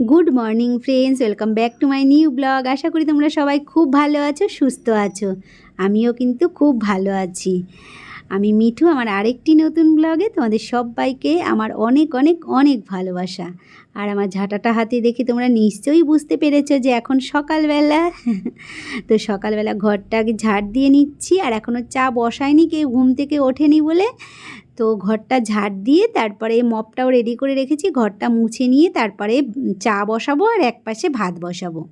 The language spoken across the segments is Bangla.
Good morning friends, welcome back to my new blog. আশা করি তোমরা সবাই খুব ভালো আছো, সুস্থ আছো। আমিও কিন্তু খুব ভালো আছি। আমি মিঠু, আমার আরেকটি নতুন ব্লগে তোমাদের সবাইকে আমার অনেক অনেক অনেক ভালোবাসা। আর আমার ঝাঁটাটা হাতে দেখে তোমরা নিশ্চয়ই বুঝতে পেরেছ যে এখন সকালবেলা। তো সকালবেলা ঘরটাকে ঝাড় দিয়ে নিচ্ছি, আর এখনও চা বসায়নি, কেউ ঘুম থেকে ওঠেনি বলে। তো ঘরটা ঝাড় দিয়ে তারপরে মপটাও রেডি করে রেখেছি, ঘরটা মুছে নিয়ে তারপরে চা বসাবো আর এক পাশে ভাত বসাবো।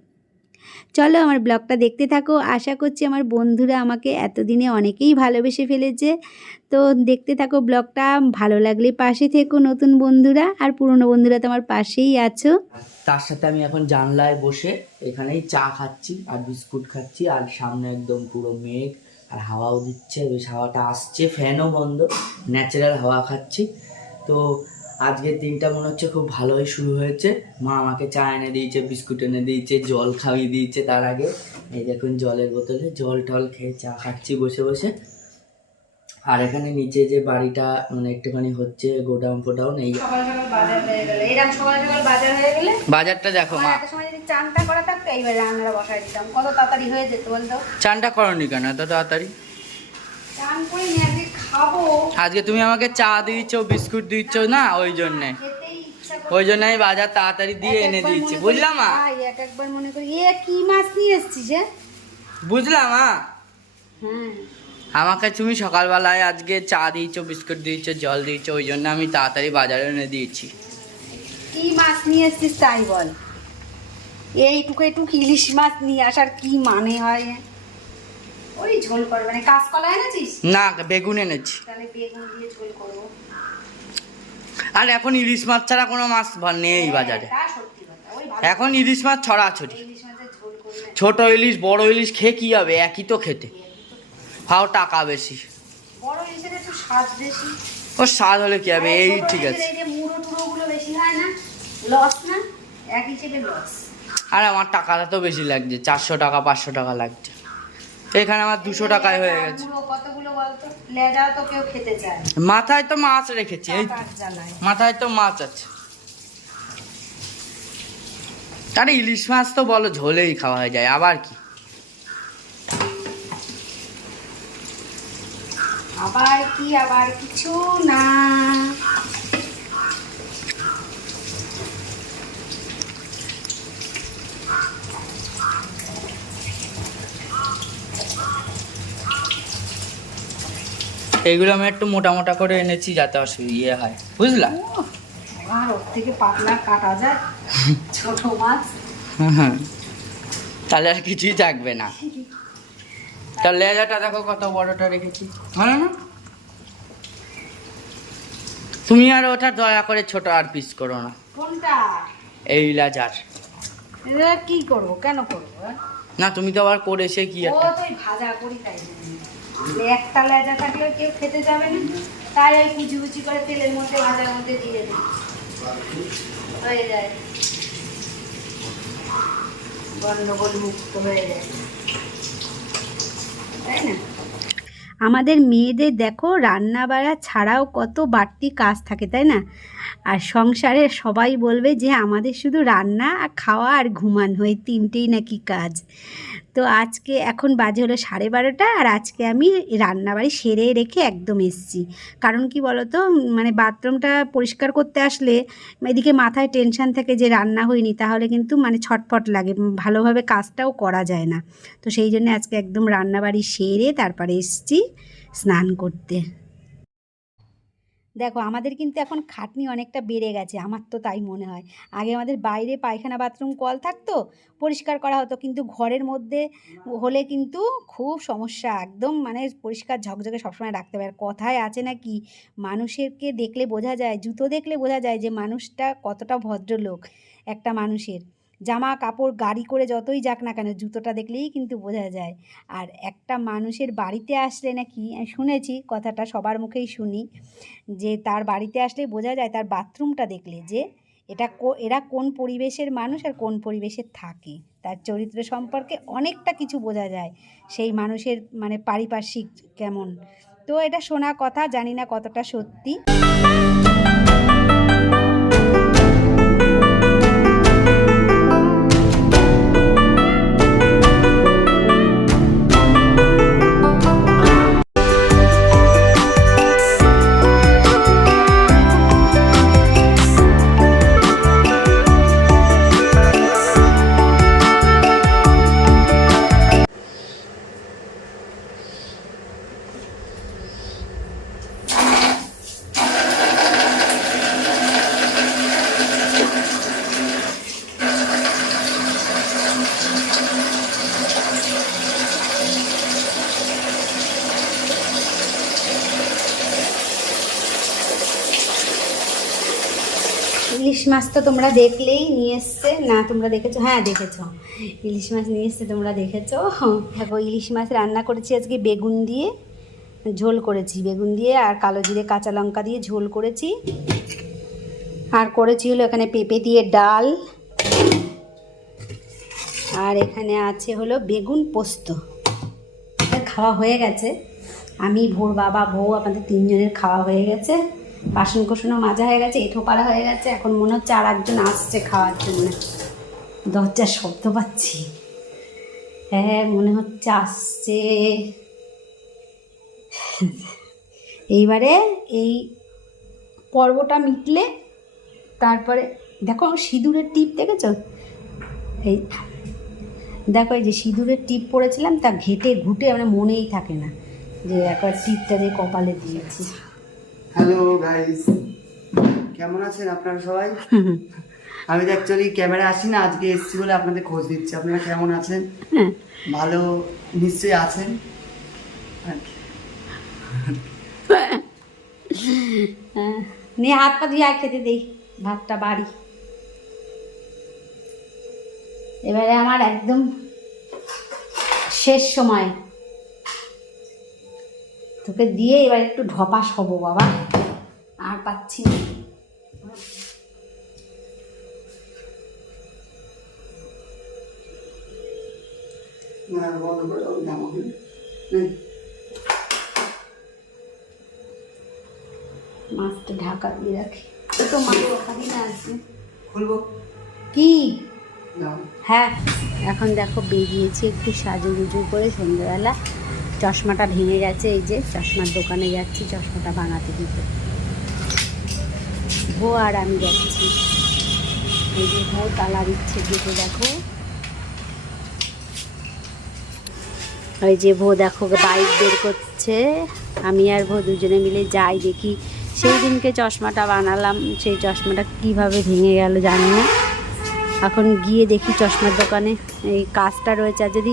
চলো আমার ব্লগটা দেখতে থাকো। আশা করছি আমার বন্ধুরা আমাকে এতদিনে অনেকেই ভালোবেসে ফেলেছে। তো দেখতে থাকো ব্লগটা। ভালো লাগলে পাশে থেকো নতুন বন্ধুরা আর পুরনো বন্ধুরা তো আমার পাশেই আছো। তার সাথে আমি এখন জানলায় বসে এখানেই চা খাচ্ছি আর বিস্কুট খাচ্ছি আর সামনে একদম পুরো মেঘ। আর হাওয়াও দিচ্ছে বেশ হাওয়াটা আসছে ফ্যানও বন্ধ ন্যাচারাল হাওয়া খাচ্ছি। তো আজকের দিনটা মনে হচ্ছে খুব ভালোই শুরু হয়েছে। মা আমাকে চা এনে দিয়েছে বিস্কুট এনে দিয়েছে জল খাইয়ে দিয়েছে তার আগে। এই দেখুন জলের বোতলে জল টল খেয়ে চা খাচ্ছি বসে বসে। আর এখানে নিচে যে বাড়িটা মানে একটুখানি হচ্ছে গোডাউন ফোডাউন এই বাজারটা দেখো মা। চানটা করা থাকতো এইবার রান্নাটা বসাই দিতাম। কত তাড়াতাড়ি হয়ে যেত বলতো? চানটা করনি কেন? এত তাড়াতাড়ি? চান করে নিয়ে আজকে খাব। আজকে তুমি আমাকে চা দিয়েছ বিস্কুট দিচ্ছ না? ওই জন্যে। ওই জন্য আমি বাজার তাড়াতাড়ি দিয়ে এনে দিয়েছি বুঝলাম মা এক একবার মনে করি। এ কি মাছ নিয়ে এসছিস হ্যাঁ বুঝলাম মা আমাকে তুমি সকালবেলায় আজকে চা দিয়েছ বিস্কুট দিয়েছ জল দিয়েছ ওই জন্য আমি তাড়াতাড়ি বাজারে এনে দিয়েছি। কি মাছ নিয়ে এসছিস তাই বল। এইটুকু এইটুকু ইলিশ মাছ নিয়ে আসার কি মানে হয়? ওই ঝোল করবে মানে কাঁচকলা এনেছিস? না বেগুন এনেছি। তাহলে বেগুন দিয়ে ঝোল করব আর এখন ইলিশ মাছ ছাড়া কোনো মাছ নেই বাজারে। ভালো। এখন ইলিশ মাছ ছড়াছড়ি। ছোট ইলিশ বড় ইলিশ খেয়ে কি হবে? একই তো খেতে। হাও টাকা বেশি। বড় ইলিশের একটু স্বাদ বেশি। ওর স্বাদ হলে কি হবে? এই ঠিক আছে। মুড়ো টুড়ো গুলো বেশি হয় না? লস না? এক হিসেবে লস আর আমার টাকাটা তো বেশি লাগছে চারশো টাকা পাঁচশো টাকা লাগছে। এখানে আমার দুশো টাকায় হয়ে গেছে। কতগুলো বলতো? লেজা তো কেউ খেতে চায় মাথায় তো মাছ রেখেছি এই মাথায় তো মাছ আছে। আরে ইলিশ মাছ তো বলো ঝোলেই খাওয়া হয়ে যায় আবার কি? আবার কি আবার কিছু না। এগুলো আমি একটু মোটা মোটা করে এনেছি যাতে অসুবিধা ইয়ে হয়। বুঝলা? আর ওর থেকে পাতলা কাটা যায়। ছোট মাছ। তাহলে আর কিছুই থাকবে না। তার লেজাটা দেখো কত বড়টা রেখেছি। ভালো না? তুমি আর ওটা দয়া করে ছোট আর পিস করো না। কোনটা? এই লেজার। এটা কি করব? কেন করব? না তুমি তো আবার করেছে কি একটা? ওই ভাজা করি তাই একটা লেজা থাকলে কেউ খেতে যাবে না। তাই ওই কুচি কুচি করে তেলের মধ্যে ভাজার মধ্যে দিয়ে দিই। হয়ে যায়। গন্ডগোল মুক্ত হয়ে যায়। তাই না? আমাদের মেয়েদের দেখো রান্না বাড়া ছাড়াও কত বাড়তি কাজ থাকে তাই না? আর সংসারে সবাই বলবে যে আমাদের শুধু রান্না আর খাওয়া আর ঘুমানো এই তিনটেই নাকি কাজ। তো আজকে এখন বাজে হলো সাড়ে বারোটা আর আজকে আমি রান্নাবাড়ি সেরে রেখে একদম এসছি। কারণ কি বলতো? মানে বাথরুমটা পরিষ্কার করতে আসলে এদিকে মাথায় টেনশন থাকে যে রান্না হয়নি, তাহলে কিন্তু মানে ছটফট লাগে, ভালোভাবে কাজটাও করা যায় না। তো সেই জন্য আজকে একদম রান্নাবাড়ি সেরে তারপরে এসছি স্নান করতে। দেখো, আমাদের কিন্তু এখন খাটনি অনেকটা বেড়ে গেছে, আমার তো তাই মনে হয়। আগে আমাদের বাইরে পায়খানা, বাথরুম, কল থাকতো, পরিষ্কার করা হতো, কিন্তু ঘরের মধ্যে হলে কিন্তু খুব সমস্যা, একদম মানে পরিষ্কার ঝকঝকে সবসময় রাখতে হবে। আর কথায় আছে নাকি মানুষেরকে দেখলে বোঝা যায়, জুতো দেখলে বোঝা যায় যে মানুষটা কতটা ভদ্রলোক একটা মানুষের। জামা কাপড় গাড়ি করে যতই যাক না কেন, জুতোটা দেখলেই কিন্তু বোঝা যায়। আর একটা মানুষের বাড়িতে আসলে নাকি শুনেছি, কথাটা সবার মুখেই শুনি, যে তার বাড়িতে আসলে বোঝা যায় তার বাথরুমটা দেখলে যে এটা এরা কোন পরিবেশের মানুষ আর কোন পরিবেশে থাকে। তার চরিত্র সম্পর্কে অনেকটা কিছু বোঝা যায়। সেই মানুষের মানে পারিপার্শ্বিক কেমন। তো এটা শোনা কথা, জানি না কতটা সত্যি। মাছ তো তোমরা দেখলেই নিয়ে এসছে। না, তোমরা দেখেছ? হ্যাঁ দেখেছ। ইলিশ মাছ নিয়ে এসছে, তোমরা দেখেছ? দেখো, ইলিশ মাছ রান্না করেছি আজকে বেগুন দিয়ে। ঝোল করেছি, বেগুন দিয়ে আর কালো জিরে কাঁচা লঙ্কা দিয়ে ঝোল করেছি। আর করেছি হলো এখানে পেঁপে দিয়ে ডাল। আর এখানে আছে হলো বেগুন পোস্ত। খাওয়া হয়ে গেছে। আমি, ভোর বাবা, বউ, আমাদের তিনজনের খাওয়া হয়ে গেছে। বাসন কোসনও মাজা হয়ে গেছে, এঁঠো পাড়া হয়ে গেছে, এখন মনে হচ্ছে আর একজন আসছে খাওয়ার জন্য। দরজার শব্দ পাচ্ছি। হ্যাঁ মনে হচ্ছে আসছে। এইবারে এই পর্বটা মিটলে তারপরে, দেখো সিঁদুরের টিপ দেখেছ? এই দেখো, এই যে সিঁদুরের টিপ পরেছিলাম তা ঘেটে, ঘুটে আমার মনেই থাকে না যে একবার টিপটা দিয়ে কপালে দিয়েছি। হ্যালো গাইস কেমন আছেন আপনারা সবাই? আমি তো অ্যাকচুয়ালি ক্যামেরা আসি না আজকে এসেছি বলে আপনাদের খোঁজ দিচ্ছি আপনারা কেমন আছেন? হ্যাঁ। ভালো? নিশ্চয়ই আছেন? নিয়ে হাত পা ধুয়ে খেতে দেই ভাতটা বাড়ি। এবারে আমার একদম শেষ সময়। তোকে দিয়ে এবার একটু ঢপাস হব বাবা। আর পাচ্ছি না। মাছটা ঢাকা দিয়ে রাখি। তো মাছ খাবি না আজকে খুলবো? কি? হ্যাঁ এখন দেখো বেরিয়েছি একটু সাজুগুজু করে সন্ধ্যেবেলা। চশমাটা ভেঙে গেছে এই যে চশমার দোকানে যাচ্ছি চশমাটা বানাতে দিতে। ভো আর আমি যাচ্ছি। এই যে ভো তালা দিচ্ছে গেটে দেখো। ওই যে ভো দেখো, বাইক বের করছে। আমি আর ভো দুজনে মিলে যাই দেখি। সেই দিনকে চশমাটা বানালাম। সেই চশমাটা কীভাবে ভেঙে গেল জানি না। এখন গিয়ে দেখি চশমার দোকানে। এই কাজটা রয়েছে। আর যদি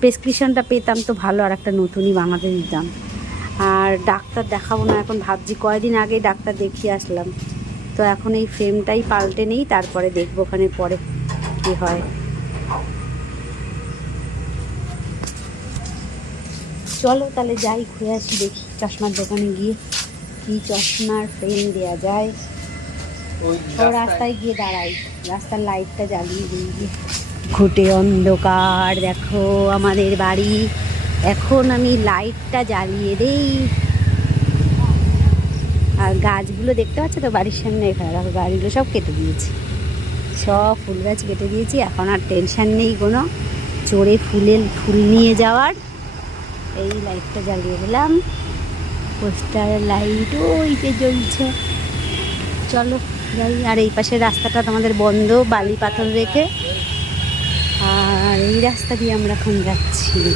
প্রেসক্রিপশনটা পেতাম তো ভালো, আর একটা নতুনই বানাতে দিতাম। আর ডাক্তার দেখাবো না, এখন ভাবছি কয়দিন আগে ডাক্তার দেখিয়ে আসলাম। তো এখন এই ফ্রেমটাই পাল্টে নেই তারপরে দেখব ওখানে পরে কী হয়। চলো তাহলে যাই ঘুরে আসি দেখি চশমার দোকানে গিয়ে কি চশমার ফ্রেম দেওয়া যায়। ও রাস্তায়। গিয়ে দাঁড়াই রাস্তার লাইটটা জ্বালিয়ে দিই। গিয়ে। ঘুটে অন্ধকার দেখো আমাদের বাড়ি। এখন আমি লাইটটা জ্বালিয়ে দেই। আর গাছগুলো দেখতে পাচ্ছ তো, বাড়ির সামনে এখানে দেখো, গাছগুলো সব কেটে দিয়েছি। সব ফুল গাছ কেটে দিয়েছি, এখন আর টেনশন নেই কোনো। চড়ে ফুলে, ফুল নিয়ে যাওয়ার। এই লাইটটা জ্বালিয়ে দিলাম। পোস্টার লাইট ওইতে জ্বলছে। চলো যাই, আর এই পাশের রাস্তাটা তোমাদের বন্ধ, বালি পাথর রেখে। আর এই রাস্তা দিয়ে আমরা এখন যাচ্ছি এই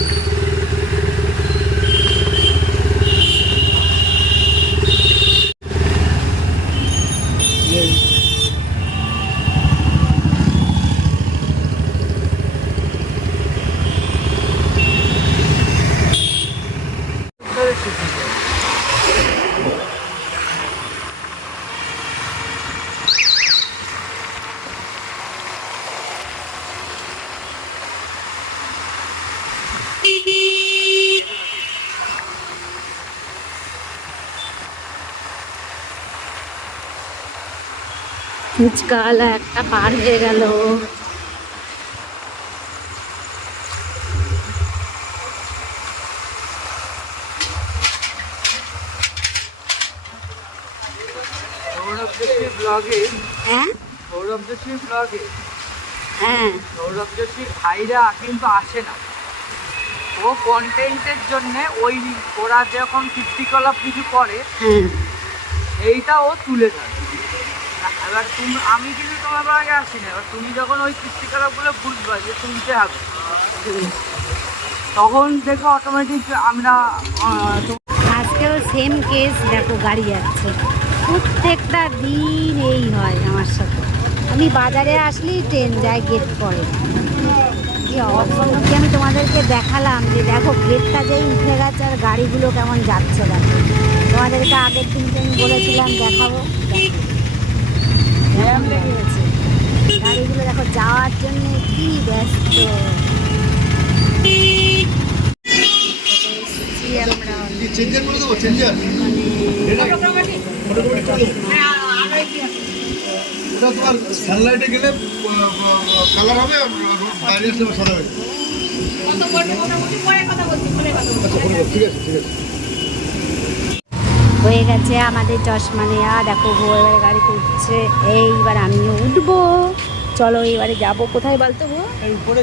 ফুচকাওয়ালা একটা পার হয়ে গেল। হ্যাঁ? সৌরভ যোশীর ব্লগে হ্যাঁ। সৌরভ যোশীর ভাইরা কিন্তু আসে না। ও কন্টেন্টের জন্য ওই ওরা যখন কীর্তিকলাপ কিছু করে হ্যাঁ। এইটা ও তুলে ধরে। এবার তুমি, আমি কিন্তু তোমার আগে আসি না এবার তুমি যখন ওই কীর্তিকলাপগুলো বুঝবা যে তুলতে হবে, তখন দেখো অটোমেটিক আমরা আজকেও সেম কেস দেখো গাড়ি যাচ্ছে। প্রত্যেকটা দিন এই হয় আমার সাথে। আমি বাজারে আসলেই ট্রেন যায় গেট পরে কি অসম্মতি আমি তোমাদেরকে দেখালাম যে দেখো গেটটা যেই উঠে গেছে আর গাড়িগুলো কেমন যাচ্ছে দেখো। তোমাদেরকে আগের দিন আমি বলেছিলাম, দেখাবো। কেমন লেগে গেছে। গাড়িগুলো দেখো যাওয়ার জন্য কি ব্যস্ত। এসেছি করে চেঞ্জার ওটা সানলাইটে গেলে কালার হবে আর বাইরে আসলে সাদা হয়ে যাবে। আচ্ছা ঠিক আছে ঠিক আছে। হয়ে গেছে আমাদের চশমা নেওয়া দেখো গো এবারে গাড়িতে উঠছে এইবার আমিও উঠবো। চলো এবারে যাব। কোথায় বলতো উপরে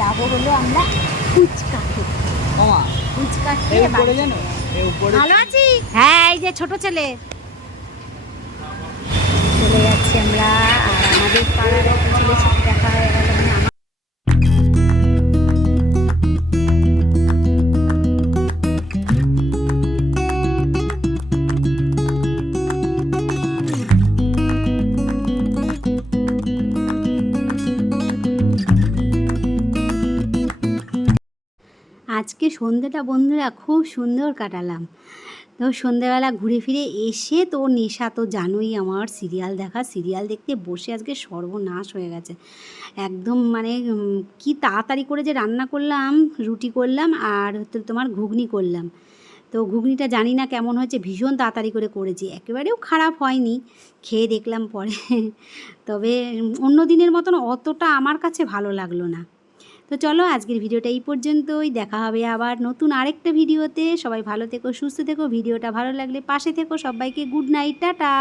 যাব হলো আমরা ফুচকা ফুচকা খেয়ে ভালো আছি? হ্যাঁ এই যে ছোট ছেলে। চলে যাচ্ছি আমরা। আর আমাদের পাড়ার দেখা হয়ে গেল। সন্ধ্যেটা বন্ধুরা খুব সুন্দর কাটালাম। তো সন্ধ্যেবেলা ঘুরে ফিরে এসে তো নেশা তো জানোই আমার, সিরিয়াল দেখা, সিরিয়াল দেখতে বসে আজকে সর্বনাশ হয়ে গেছে। একদম মানে কি তাড়াতাড়ি করে যে রান্না করলাম, রুটি করলাম আর হচ্ছে তোমার ঘুগনি করলাম। তো ঘুগনিটা জানি না কেমন হয়েছে, ভীষণ তাড়াতাড়ি করে করেছি, একেবারেও খারাপ হয়নি, খেয়ে দেখলাম পরে। তবে অন্য দিনের মতন অতটা আমার কাছে ভালো লাগল না। তো চলো আজকের ভিডিওটা এই পর্যন্তই। দেখা হবে আবার নতুন আরেকটা ভিডিওতে। সবাই ভালো থেকো, সুস্থ থেকো। ভিডিওটা ভালো লাগলে পাশে থেকো। সবাইকে গুড নাইট, টাটা।